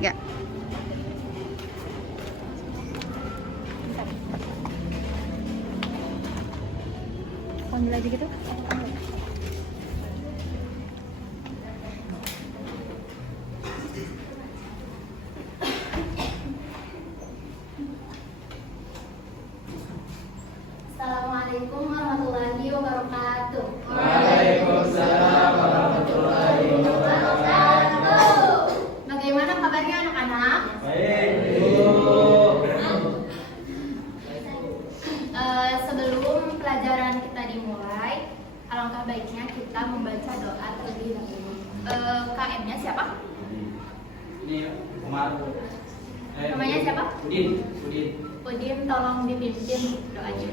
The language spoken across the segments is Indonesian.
3. Panggil aja gitu. Assalamualaikum warahmatullahi wabarakatuh. Waalaikumsalam warahmatullahi wabarakatuh. Bagaimana kabarnya anak-anak? Baik, Bu. Sebelum pelajaran kita dimulai, alangkah baiknya kita membaca doa terlebih dahulu. KM-nya siapa? Ini Umar. Namanya siapa? Udin. Udin, tolong dipimpin doanya.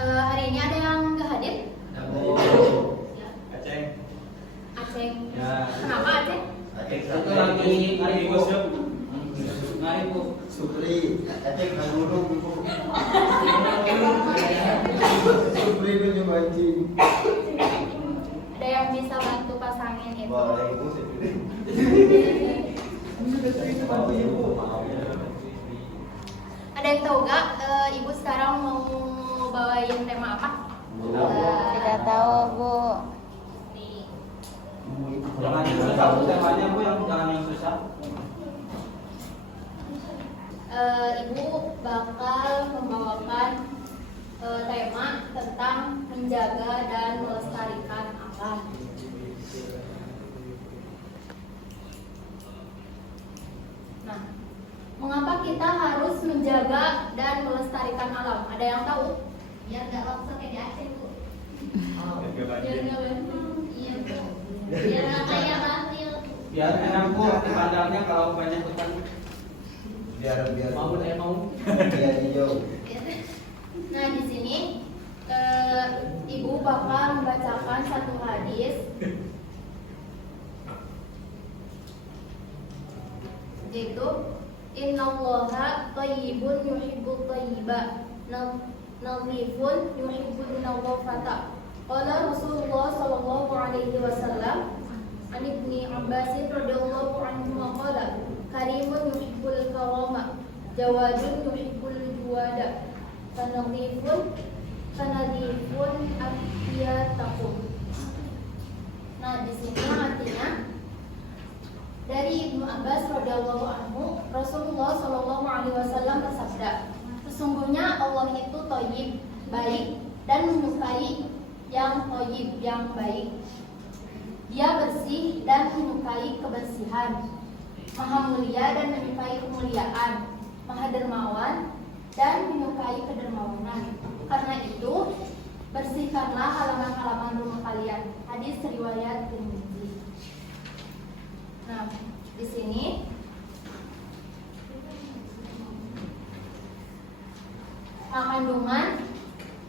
Hari ini ada yang nggak hadir? Aceh. Aceh. Ya. Kenapa Aceh? Itu lagi ngari Bu. Ngari Bu. Supri, Aceh kan duduk. Supri itu mancing. Ada yang bisa bantu pasangin itu? Boleh itu Supri. Ada yang tahu gak ibu sekarang mau bawain tema apa? Tidak tahu, Bu. Nih. Jangan yang susah Bu, temanya Bu, jangan yang susah. Ibu bakal membawakan tema tentang menjaga dan melestarikan alam. Nah, mengapa kita harus menjaga dan melestarikan alam? Ada yang tahu? Biar nggak langsung kayak di Aceh, Bu. Biar nggak banting. Iya, Bu. Biar nggak kayak Batil. Biar enak Bu, dipandangnya kalau banyak hutan. Biar Mau mau. biar hijau. Nah, di sini ibu bakal membacakan satu hadis, yaitu Innallaha thayyibun yuhibbut thayyiba, nadhifun yuhibbun nadhafata. Qala Rasulullah sallallahu alaihi wasallam an Ibni Abbas radhiyallahu anhu qala karimun yuhibbul karama, jawadun yuhibbul juwada, sanadifun afiyatakum. Nah, di sini artinya dari Ibnu Abbas radhiyallahu anhu, Rasulullah shallallahu alaihi wasallam bersabda, sesungguhnya Allah itu thayyib, baik, dan menyukai yang thayyib, yang baik. Dia bersih dan menyukai kebersihan, maha mulia dan menyukai kemuliaan, maha dermawan dan menyukai kedermawanan. Karena itu, bersihkanlah halaman-halaman rumah kalian. Hadis riwayat Tirmidzi. Nah, di sini kandungan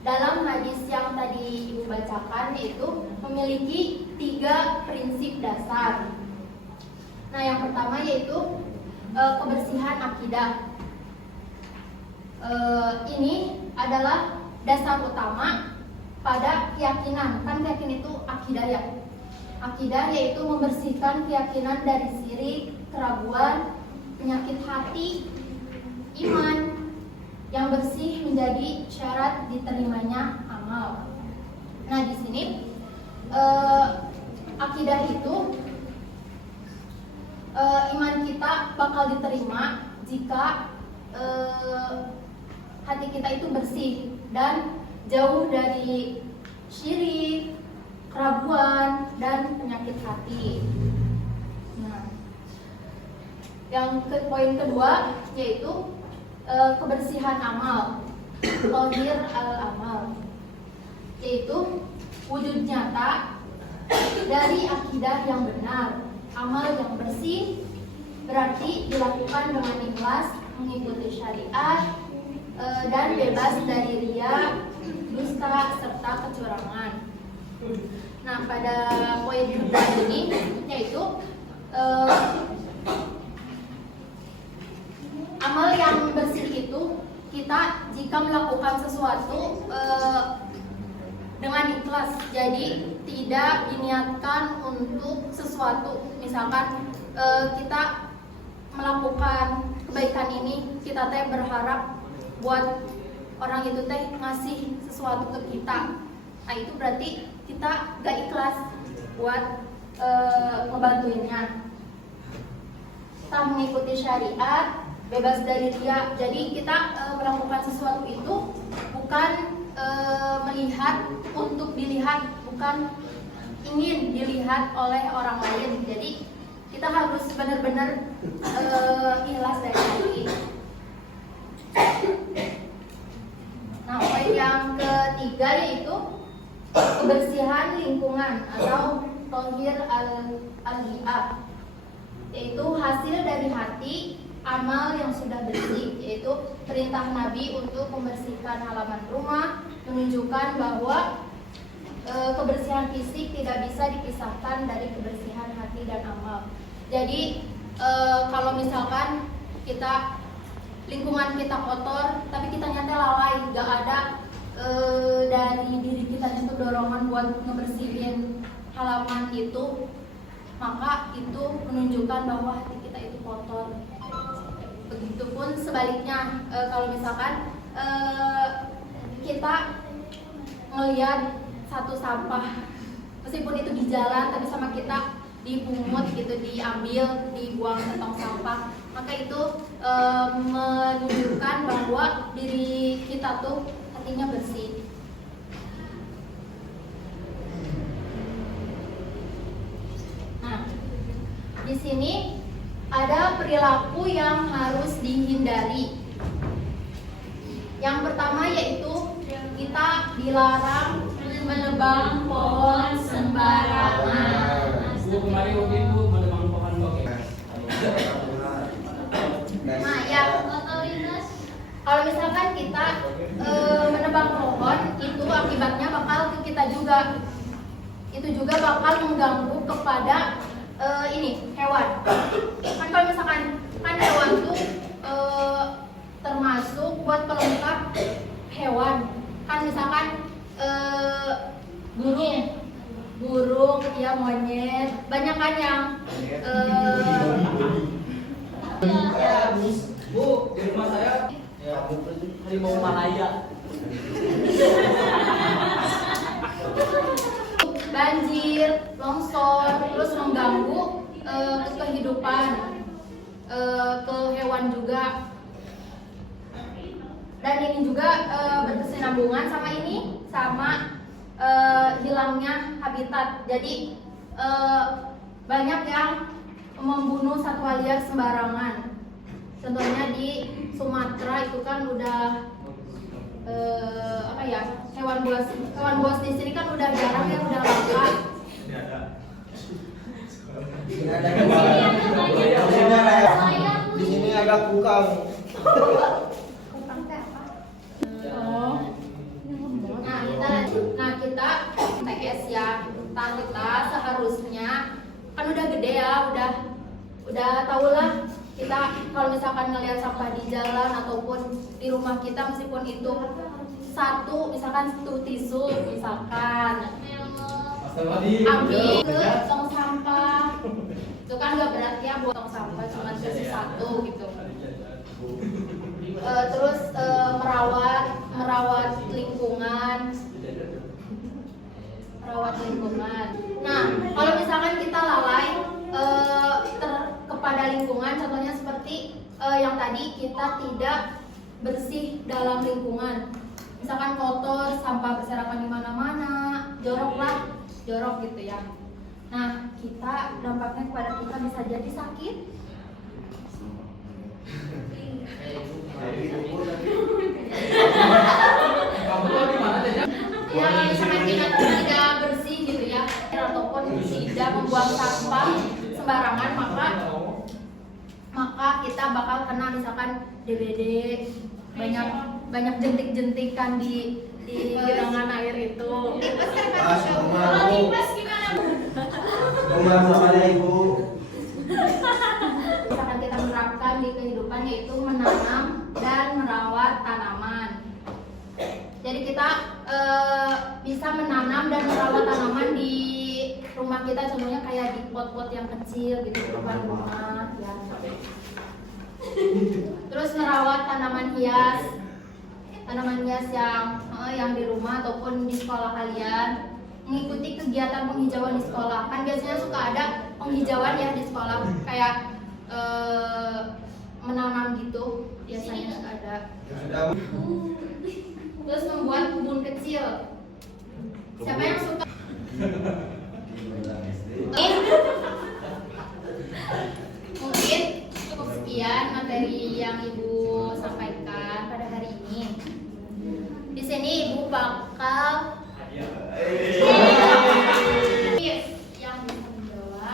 dalam hadis yang tadi Ibu bacakan yaitu memiliki 3 prinsip dasar. Nah, yang pertama yaitu kebersihan akidah. Ini adalah dasar utama pada keyakinan. Kan keyakinan itu akidah ya. Akidah yaitu membersihkan keyakinan dari syirik, keraguan, penyakit hati, iman. Yang bersih menjadi syarat diterimanya amal. Nah, di sini akidah itu iman kita bakal diterima jika hati kita itu bersih dan jauh dari syirik, keraguan, dan penyakit hati. Nah, poin kedua yaitu kebersihan amal, tahir al-amal, yaitu wujud nyata dari akidah yang benar. Amal yang bersih berarti dilakukan dengan ikhlas, mengikuti syariat, dan bebas dari riya, dusta, serta kecurangan. Nah, pada poin kedua ini yaitu amal yang bersih itu kita jika melakukan sesuatu dengan ikhlas. Jadi tidak diniatkan untuk sesuatu. Misalkan kita melakukan kebaikan ini, kita teh berharap buat orang itu teh ngasih sesuatu ke kita. Nah itu berarti kita gak ikhlas buat ngebantuinnya. Kita mengikuti syariat, bebas dari riya. Jadi kita melakukan sesuatu itu bukan melihat untuk dilihat, bukan ingin dilihat oleh orang lain. Jadi kita harus benar-benar ikhlas dari hati. Nah, poin yang ketiga yaitu kebersihan lingkungan atau tohir al-bi'ah, yaitu hasil dari hati amal yang sudah bersih, yaitu perintah Nabi untuk membersihkan halaman rumah, menunjukkan bahwa kebersihan fisik tidak bisa dipisahkan dari kebersihan hati dan amal. Jadi kalau misalkan kita lingkungan kita kotor, tapi kita nyata lalai, gak ada dari diri kita itu dorongan buat ngebersihin halaman itu, maka itu menunjukkan bahwa hati kita itu kotor. Begitupun sebaliknya, kalau misalkan kita ngelihat satu sampah, meskipun itu di jalan, tapi sama kita dipungut gitu, diambil, dibuang ke tong sampah, maka itu menunjukkan bahwa diri kita tuh hatinya bersih. Nah, di sini ada perilaku yang harus dihindari. Yang pertama yaitu kita dilarang menebang pohon sembarangan. Bu, kemarin ibu menebang pohon bokeh. Nah, ya, kalau misalkan kita menebang pohon, itu akibatnya bakal ke kita juga. Itu juga bakal mengganggu kepada hewan. Kan kalau misalkan kan hewan tuh termasuk buat pelengkap hewan. Kan misalkan burung, ya monyet, banyak kan yang Bu, di rumah saya harimau Malaya. Banjir, longsor, terus mengganggu kehidupan ke hewan juga. Dan ini juga berkesinambungan sama ini, sama hilangnya habitat. Jadi banyak yang membunuh satwa liar sembarangan. Contohnya di Sumatera itu kan udah hewan buas di sini kan udah jarang ya, udah langka. Di sini ada kukang. Nah kita TS ya, kita seharusnya kan udah gede ya, udah tau lah kita kalau misalkan ngelihat sampah di jalan ataupun di rumah kita, meskipun itu misalkan satu tisu, misalkan ambil ke tong sampah, itu kan gak berat ya buat tong sampah, cuma kasih satu gitu. Terus merawat lingkungan. Nah, kalau misalkan kita lalai kepada lingkungan, contohnya seperti yang tadi, kita tidak bersih dalam lingkungan. Misalkan kotor, sampah berserakan di mana-mana, jorok gitu ya. Nah, kita dampaknya kepada kita bisa jadi sakit. Kamu tahu di mana aja? Ya, misalkan kita tidak bersih gitu ya, ataupun tidak membuang sampah sembarangan, maka kita bakal kena misalkan DBD, banyak jentik-jentikan di genangan air itu. Ibu. Misalkan kita menerapkan di kehidupan, yaitu menanam dan merawat tanaman. Jadi kita bisa menanam dan merawat tanaman di rumah kita contohnya kayak di pot-pot yang kecil gitu di depan rumah ya. Terus merawat tanaman hias yang di rumah ataupun di sekolah kalian, mengikuti kegiatan penghijauan di sekolah. Kan biasanya suka ada penghijauan ya di sekolah kayak menanam gitu, biasanya ada. Terus membuat kebun kecil. Siapa yang suka? Mungkin cukup sekian materi yang Ibu sampaikan pada hari ini. Di sini Ibu bakal yang bisa menjawab.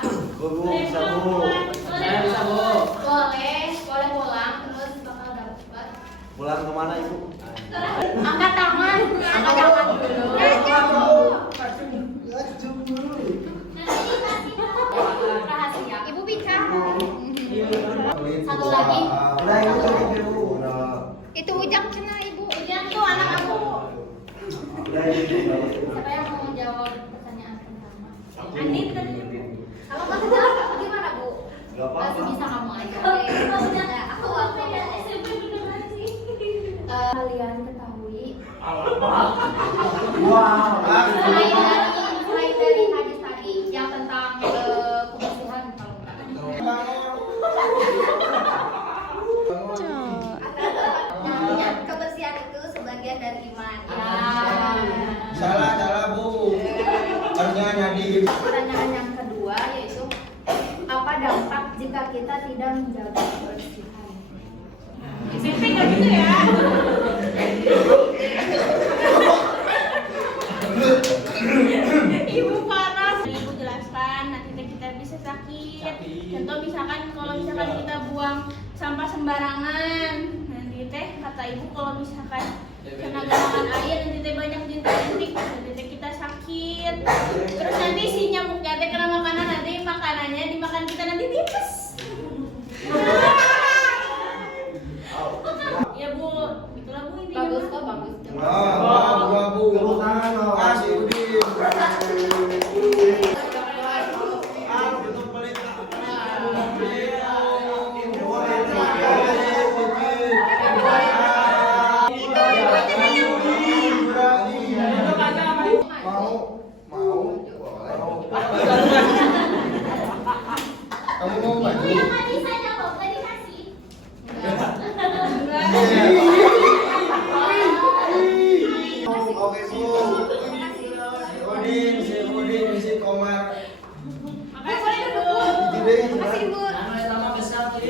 Saya bisa, Bu. Boleh pulang terus bakal dapat. Pulang kemana Ibu? Angkat tangan dulu. Rahasia. Ibu bicara. Satu lagi. Itu Ujang cina Ibu. Ujang tuh anak aku. Siapa yang mau menjawab pertanyaan pertama? Andin tadi. Kalau nggak kejawab, gimana Bu? Masih bisa kamu aja. Aku kalian ketahui. Selain dari hadis tadi yang tentang kebersihan kalau Nah, kebersihan itu sebagian dari iman. Salah Bu. Pertanyaan Nadiem. Pertanyaan yang kedua yaitu apa dampak jika kita tidak menjaga kebersihan? SMP nggak gitu ya? Ibu panas. Ibu jelaskan nanti kita bisa sakit. Contoh misalkan kalau misalkan kita buang sampah sembarangan, nanti teh kata ibu kalau misalkan kena genangan air nanti teh banyak jentik-jentik, nanti teh kita sakit. Terus nanti si nyamuknya teh kena makanan, nanti makanannya dimakan kita nanti tipes. Ya Bu, itulah Bu intinya. Bagus kok bagus. Bu. Tepuk tangan dong. Kasih Udin. Kamu mau maju? Tadi saya kok nggak dikasih. Oke Bu. Si Udin, si Komar. Makasih duduk. Makasih Ibu. Nama pertama besar tuh.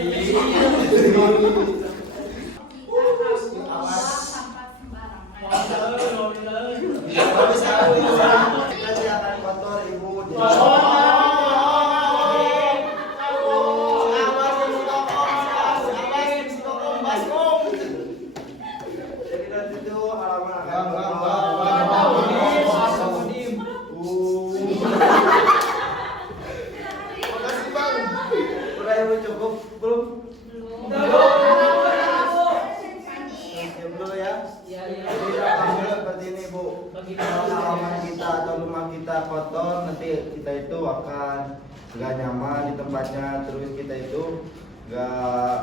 Sampah sembarangan. Kasih akan kotor Ibu. Jadi nanti itu halaman Makasih Bang. Udah Ibu cukup belum? Belum ya? Jadi alhamdulillah seperti ini Bu. Kalau halaman kita atau rumah kita kotor, nanti kita itu akan nggak nyaman di tempatnya. Terus kita itu nggak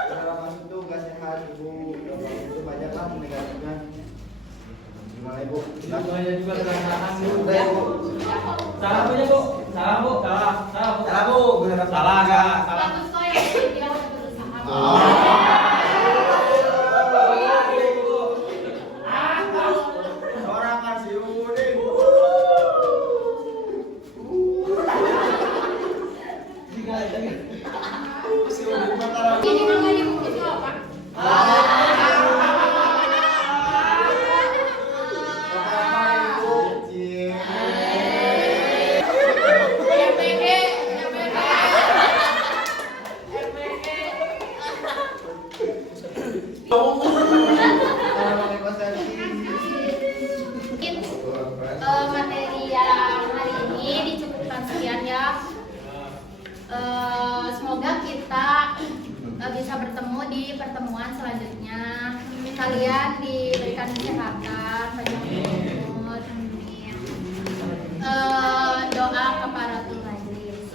udara masuk tuh nggak sehat Ibu. Itu banyak lah negatifnya. Gimana Ibu? Banyak juga keresahan, Bu. Udah ya Bu. Salah Bu, Bu. Salah Bu. Salah Bu. Bener Salah. Bagus kok yang dia udah berusaha. Orang kasih Udin. Si Udin bakal Ini namanya itu apa? kalian diberikan kesehatan, panjang umur. Amin. Doa kafaratul majlis.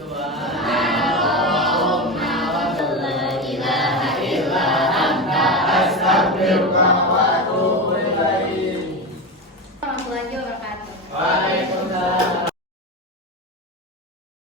Warahmatullahi wabarakatuh. Waalaikumsalam.